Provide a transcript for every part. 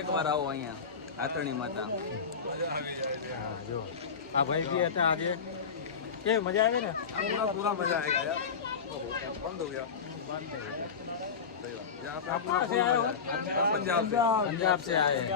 એકવાર આવો અહીંયા હાથણી માતા. હા જો આ ભાઈ બી હતા આજે, કેવી મજા આવે ને? પૂરા મજા આવી ગયા. બંધ हो गया. आप कहाँ से आए हो? पंजाब से आए हैं.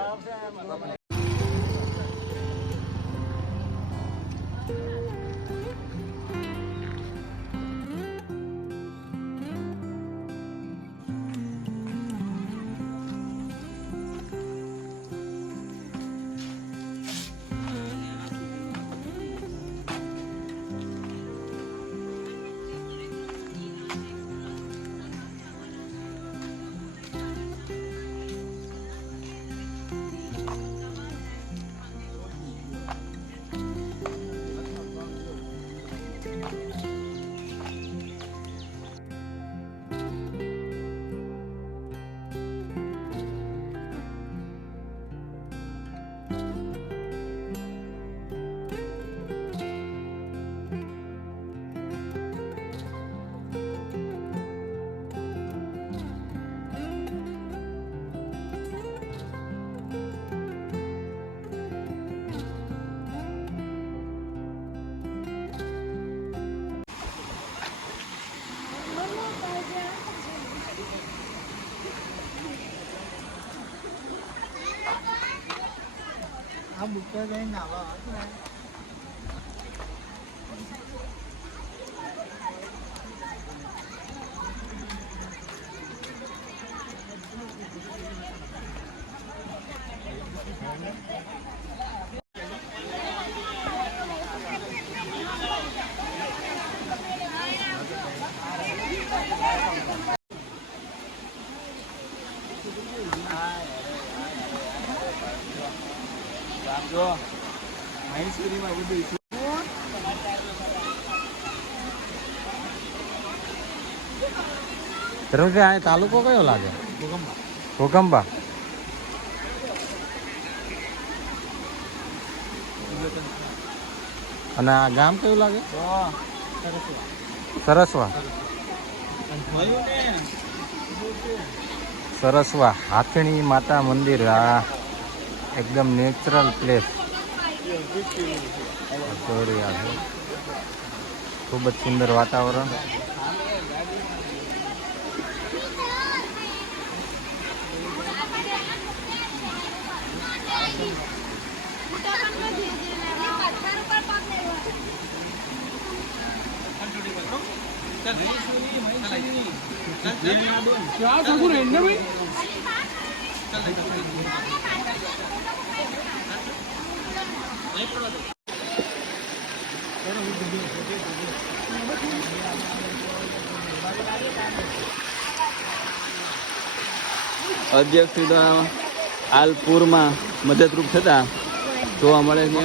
આ બુકે જઈને નાવા જો મહેશ્વરીમાં બધું ધર્મજી આ તાલુકો કયો લાગે? ઘોગંબા. અને આ ગામ કયું લાગે? સરસવા. સરસવા હાથણી માતા મંદિર. આ એકદમ નેચરલ પ્લેસ ખૂબ જ સુંદર વાતાવરણ. અધ્યક્ષ આલપુરમાં મદદરૂપ થતા જોવા મળે છે.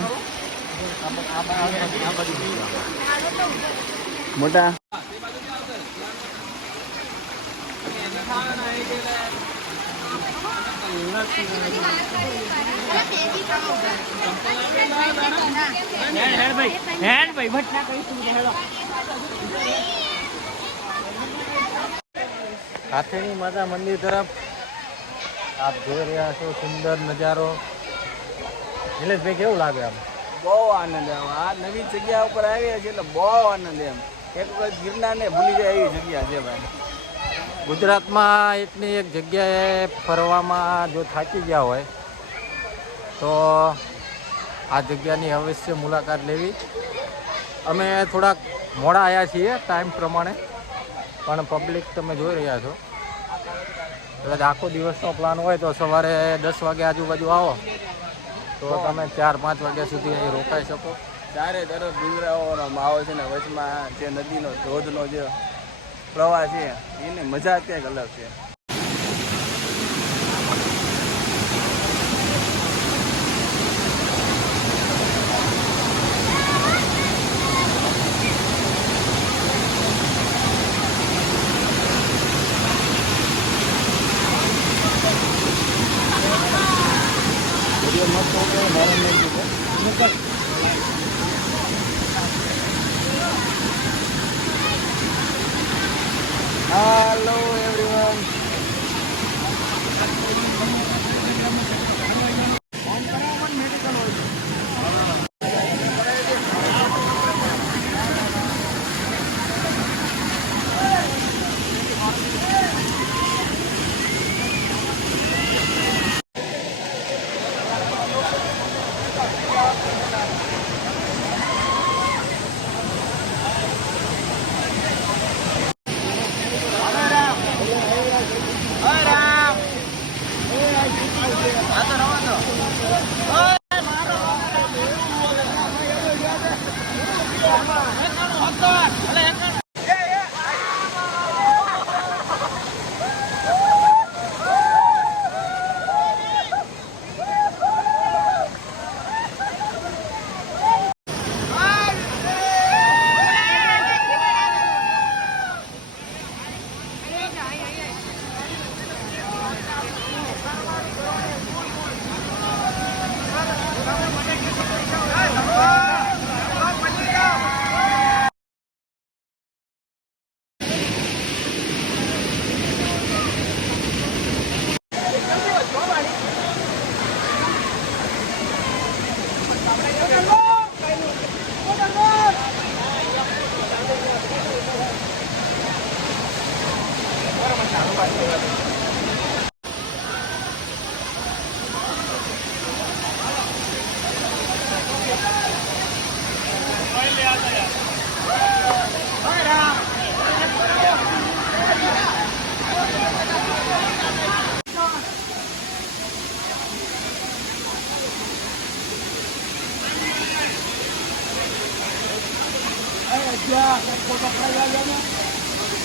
મોટા હાથણી માતા મંદિર તરફ આપ જોઈ રહ્યા છો સુંદર નજારો. નિલેશભાઈ કેવું લાગે આમ? બહુ આનંદ આવે. આ નવી જગ્યા ઉપર આવ્યા છે એટલે બહુ આનંદ. એમ એક વખત ગિરનારને ભૂલી જાય એવી જગ્યા છે ભાઈ. ગુજરાતમાં એકની એક જગ્યાએ ફરવામાં જો થાકી ગયા હોય તો આ જગ્યાની અવશ્ય મુલાકાત લેવી. અમે થોડાક મોડા આવ્યા છીએ ટાઈમ પ્રમાણે, પણ પબ્લિક તમે જોઈ રહ્યા છો. કદાચ આખો દિવસનો પ્લાન હોય તો સવારે 10 વાગે આજુબાજુ આવો તો તમે 4-5 વાગ્યા સુધી અહીં રોકાઈ શકો. ચારે તરફ ડુંગરાઓનો માહોલ છે ને વચમાં જે નદીનો ધોધનો જે પ્રવાહ છે એની મજા ક્યાંક અલગ છે. Hello everyone.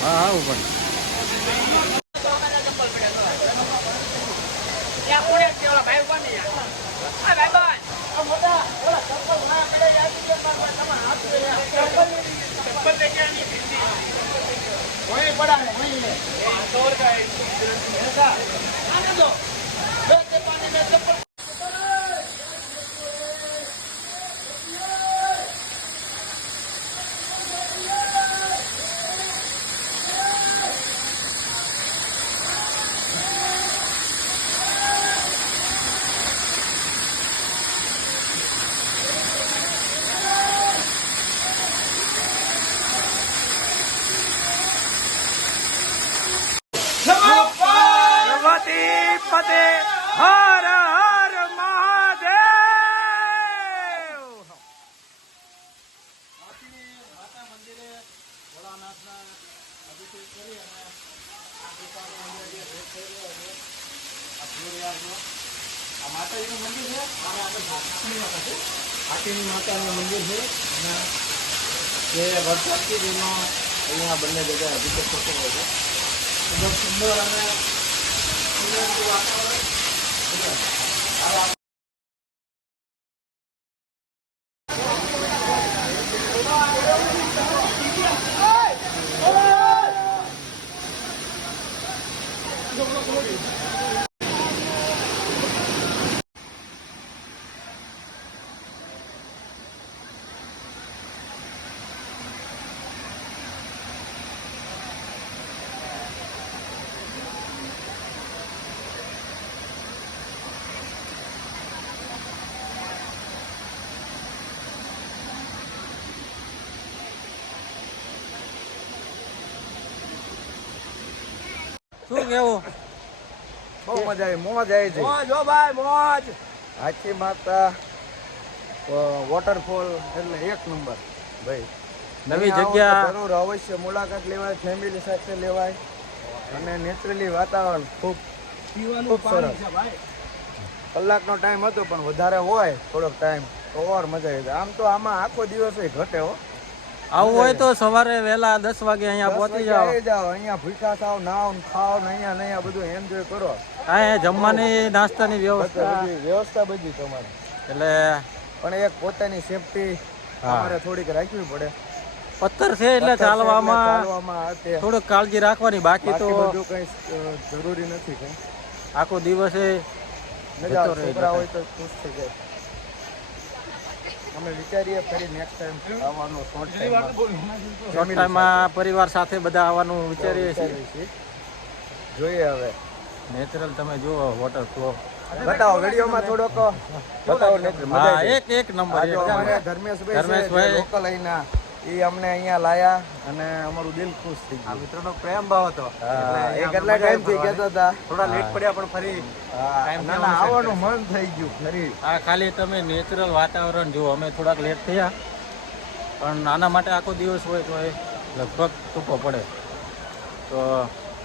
હા હા ઉપર હર હર મહાદેવ. માતા મંદિરે ભોળાનાથના અભિષેક કરી અને આ દુકાનો અંદર જે ભેટ થઈ રહ્યો છે આ ભૂરિયાનો આ માતાજીનું મંદિર છે અને આપણે હાથીની માતાનું મંદિર છે અને જે વરસાદથી જેનો અહીંયા બંને જગ્યાએ અભિષેક થતો હોય છે ખૂબ જ સુંદર અને વાતાવરણ. શું કેવું? બહુ મજા આવી, મોજ આવી છે. મોજ હો ભાઈ, મોજ. હાથી માતા વોટરફોલ એટલે એક નંબર ભાઈ. નવી જગ્યા જરૂર અવશ્ય મુલાકાત લેવાય, ફેમિલી સાથે લેવાય અને નેચરલી વાતાવરણ ખૂબ સરસ. કલાકનો ટાઈમ હતો પણ વધારે હોય થોડોક ટાઈમ તો ઓર મજા આવી જાય. આમ તો આમાં આખો દિવસ ઘટે હો. આવું હોય તો સવારે વહેલા 10 વાગે અહીંયા પહોંચી જાઓ. અહીંયા ભૂખા થાવ, નાવ ખાવ ને અહીંયા બધું એન્જોય કરો. હા, જમવાની નાસ્તાની વ્યવસ્થા બધી તમારે. એટલે પણ એક પોતાની સેફટી તમારે થોડીક રાખવી પડે. પથ્થર છે એટલે ચાલવામાં થોડુંક કાળજી રાખવાની. બાકી તો બધું કઈ જરૂરી નથી કઈ. આખો દિવસ છોકરા હોય તો ખુશ થઈ જાય. અમે વિચારીએ ફરી નેક્સ્ટ ટાઈમ આવવાનું. શોર્ટ ટાઈમમાં પરિવાર સાથે બધા આવવાનું વિચારીએ છીએ. જોઈએ હવે. નેચરલ તમે જુઓ વોટરફ્લો. બતાવો વિડીયોમાં થોડોક બતાવો. હા, એક નંબર. ધર્મેશભાઈ લોકલ અહીંના એ અમને અહીંયા લાયા અને અમારું દિલ ખુશ થઈ ગયું. મિત્રનો પ્રેમ ભાવ હતો. એ કેટલા ટાઈમથી કહેતા હતા. થોડા લેટ પડ્યા પણ ફરી આવવાનું મન થઈ ગયું ફરી. હા, ખાલી તમે નેચરલ વાતાવરણ જુઓ. અમે થોડાક લેટ થયા પણ આના માટે આખો દિવસ હોય તો એ લગભગ ટૂંકો પડે. તો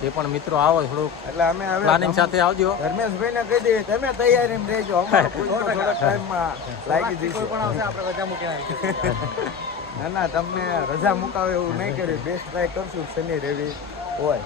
એ પણ મિત્રો આવો થોડુંક એટલે અમે હવે પ્લાનિંગ સાથે આવજો. ધર્મેશભાઈને કહી દઈએ તમે તૈયારીમાં રહેજો, અમારે થોડા ટાઈમમાં લાગી જશે. ના ના, તમને રજા મુકાવે એવું નહીં કર્યું, બેસ્ટ ટ્રાય કરશું શનિ રવિ હોય.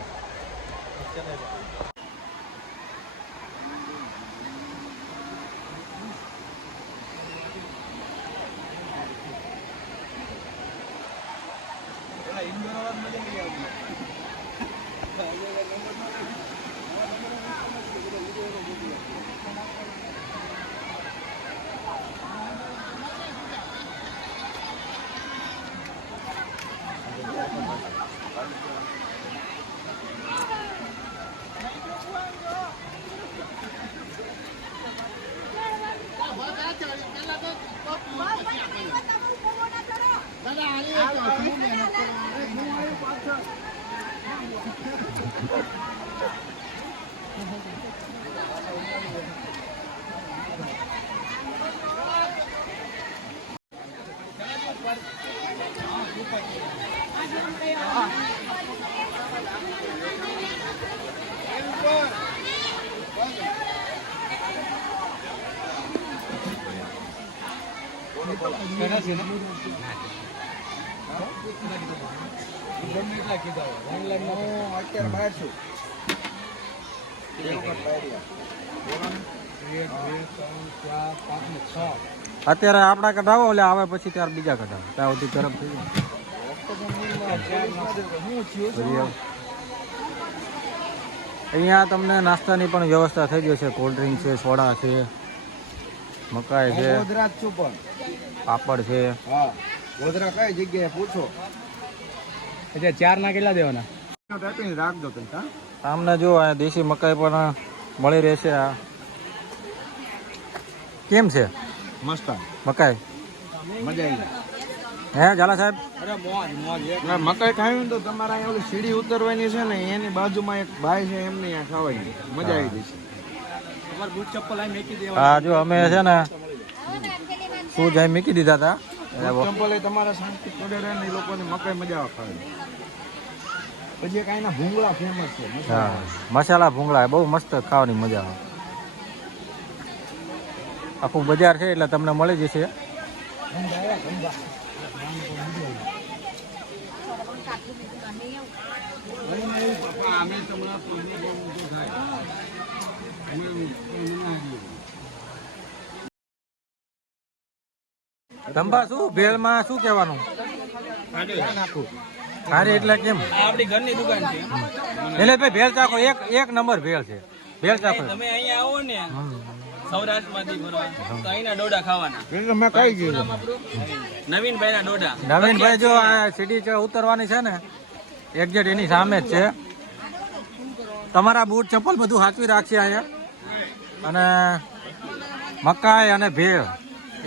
અત્યારે બહાર છું. અત્યારે આપણા કઢાવો એટલે આવે પછી ત્યાર બીજા કઢાવો, ત્યાં સુધી ગરમ થઈ જાય. અહીંયા તમને નાસ્તાની પણ વ્યવસ્થા થઈ જશે. કોલ્ડ ડ્રિંક છે, સોડા છે, મકાઈ છે, ગોધરા જ છું પણ. પાપડ છે. હા, ગોધરા કઈ જગ્યાએ પૂછો. એટલે 4 ના કેટલા દેવાના? રાખજો તમે. હા, સામને જો આ દેશી મકાઈ પણ મળી રહેશે. આ કેમ છે મસ્ત મકાઈ? મજા આવી. હે ઝાલા સાહેબ? મકાઈ ખાવી તો તમારે અહીંયા ઓલી સીડી ઉતરવાની છે ને, એની બાજુમાં એક ભાઈ છે, એમને અહીંયા ખાવાની મજા આવી જશે. હા, જો અમે છે ને શું જાય મૂકી દીધા હતા. ચંપલ તમારા શાંતિ પડે રહે ને, એ લોકોની મકાઈ મજા આવે ખાવાની. પછી એક અહીંના ભૂંગળા ફેમસ છે. હા, મસાલા ભૂંગળા બહુ મસ્ત ખાવાની મજા આવે. આખું બજાર છે એટલે તમને મળી જશે. ધંભા શું ભેળમાં શું કહેવાનું? સારી એટલે કેમ? આપણી ઘરની દુકાન છે. એટલે ભાઈ ભેળ ચાખો, એક નંબર ભેળ છે. ભેળ ચાખો. તમે અહીંયા આવો ને સૌરાષ્ટ્રમાંથી ફરવા તો અહીંના ડોડા ખાવાના. મેં કઈ ગયું નવીનભાઈના ડોડા. નવીનભાઈ જો આ સીડી ઉતરવાની છે ને એક્ઝેક્ટ એની સામે જ છે. તમારા બૂટ ચપ્પલ બધું સાચવી રાખશે અહીંયા. અને મકાઈ અને ભેળ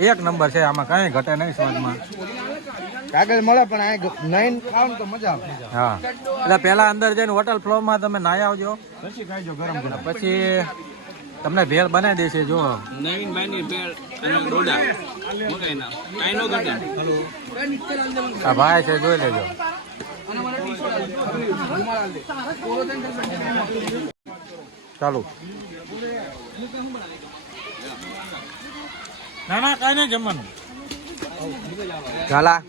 એક નંબર છે, આમાં કઈ ઘટે નહીં સ્વાદમાં. કાગળ મળે પણ આ નાઈન ખાવ ને તો મજા આવે. હા, એટલે પહેલા અંદર જઈને હોટલ ફ્લોરમાં તમે નાહી આવજો, પછી ખાઈજો ગરમ ગરમ. પછી તમને ભેળ બનાવી દેશે. જો નવીનભાઈની ભેળ અને ડોડા મકાઈના કાંઈ નો ઘટે. આ ભાઈ છે, જોઈ લેજો. ચાલુ. ના ના, કઈ નહીં જમવાનું. ચાલા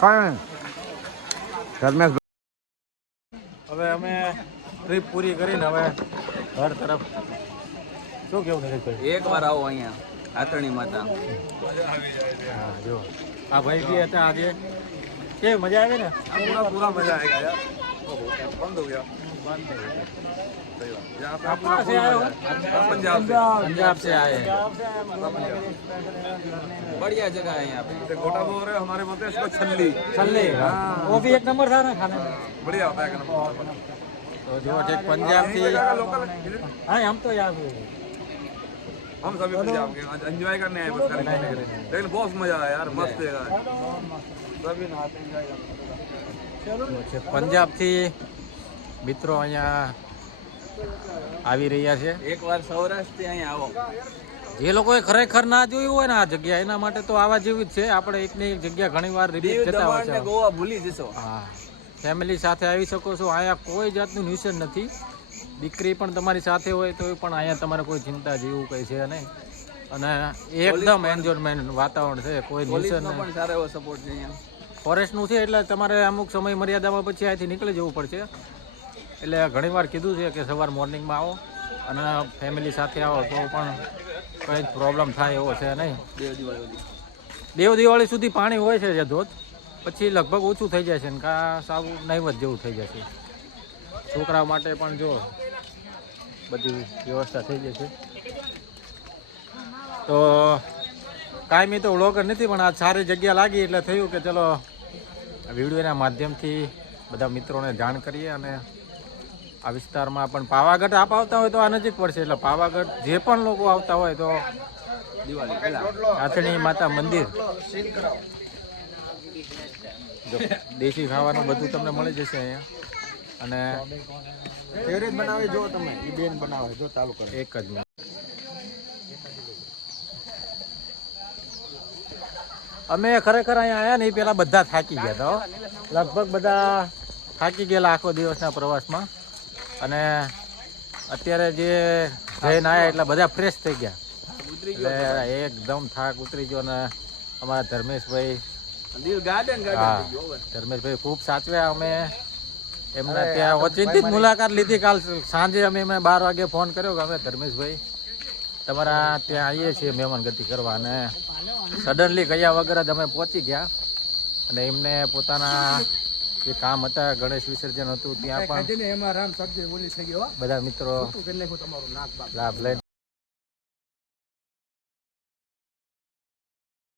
કઈ ધર્મેશ. હવે અમે ટ્રીપ પૂરી કરીને હવે ઘર તરફ. શું કેવું નરેશભાઈ? એક વાર આવો અહીંયા આતરણી માતા. હા, જો આ ભાઈ બી હતા આજે. કેવી મજા આવી ને? પૂરા મજા આएगा यार. बंद हो गया. आप कहाँ से आए हो? पंजाब से आए हैं. बढ़िया जगह है यहाँ पे. गोटा बोल रहे हमारे बोलते हैं इसको छल्ली. छल्ले. वो भी एक नंबर था ना खाने में. बढ़िया होता है तो जो ઠીક पंजाब થી. हाँ, हम तो यहाँ पे हम सभी पंजाब के एंजॉय करने आए बस करने के लिए. लेकिन बहुत मजा आया यार, मस्त जगह है. सभी नहाते एंजॉय करते. पंजाब થી મિત્રો અહીંયા આવી રહ્યા છે. એક વાર સૌરાષ્ટ્રથી અહીંયા આવો. જે લોકોએ ખરેખર ના જોયું હોય ને આ જગ્યા, એના માટે તો આવા જેવી જ છે. આપણે એકની એક જગ્યા ઘણી વાર રિપીટ થતા હોય છે. ગોવા ભૂલી જશો. હા, ફેમિલી સાથે આવી શકો છો. અહીંયા કોઈ જાતનું ન્યુસન્સ નથી. દીકરી પણ તમારી સાથે હોય તો પણ અહીંયા તમારે કોઈ ચિંતા જેવું કંઈ છે નહીં. અને એકદમ એન્જોયમેન્ટ વાતાવરણ છે, કોઈ ન્યુસન્સ નહીં. પણ સારો એવો સપોર્ટ છે અહીંયા. ફોરેસ્ટનું છે એટલે તમારે અમુક સમય મર્યાદામાં પછી અહીંથી નીકળી જવું પડશે. એટલે ઘણીવાર કીધું છે કે સવાર મોર્નિંગમાં આવો અને ફેમિલી સાથે આવો તો પણ કંઈ જ પ્રોબ્લેમ થાય એવો છે નહીં. દેવ દિવાળી સુધી પાણી હોય છે જે ધોધ, પછી લગભગ ઓછું થઈ જાય છે ને કાં સાવું નહીવત જેવું થઈ જશે. છોકરા માટે પણ જો બધી વ્યવસ્થા થઈ જશે. તો કાયમી તો વ્લોગર નથી પણ આ સારી જગ્યા લાગી એટલે થયું કે ચલો વિડીયોના માધ્યમથી બધા મિત્રોને જાણ કરીએ. અને આ વિસ્તારમાં પણ પાવાગઢ આપ આવતા હોય તો આ નજીક પડશે. એટલે પાવાગઢ જે પણ લોકો આવતા હોય તો દિવાળી પહેલા આથણી માતા મંદિર જો દેશી ખાવાનું બધું તમને મળી જશે અહીંયા. અને એવરેજ બનાવે જો તમે ઈ બેન બનાવે જો ચાલુ કરે એક જ મિનિટ. અમે ખરેખર અહીંયા આવ્યા નહીં પહેલાં બધા થાકી ગયા હતા હો. લગભગ બધા થાકી ગયેલા આખો દિવસના પ્રવાસમાં. અને અત્યારે જે જઈને આવ્યા એટલે બધા ફ્રેશ થઈ ગયા. એટલે એકદમ થાક ઉતરી ગયો. ને અમારા ધર્મેશભાઈ, ગાર્ડન હા ધર્મેશભાઈ ખૂબ સાચવ્યા. અમે એમના ત્યાં ઓચિંતી જ મુલાકાત લીધી. કાલ સાંજે અમે 12 વાગે ફોન કર્યો કે અમે ધર્મેશભાઈ તમારા ત્યાં આવીએ છીએ મહેમાન ગતિ કરવા. અને સડનલી ગયા વગર જ અમે પહોંચી ગયા. અને એમને પોતાના જે કામ હતા, ગણેશ વિસર્જન હતું, ત્યાં પણ બધા મિત્રો લાભ લઈને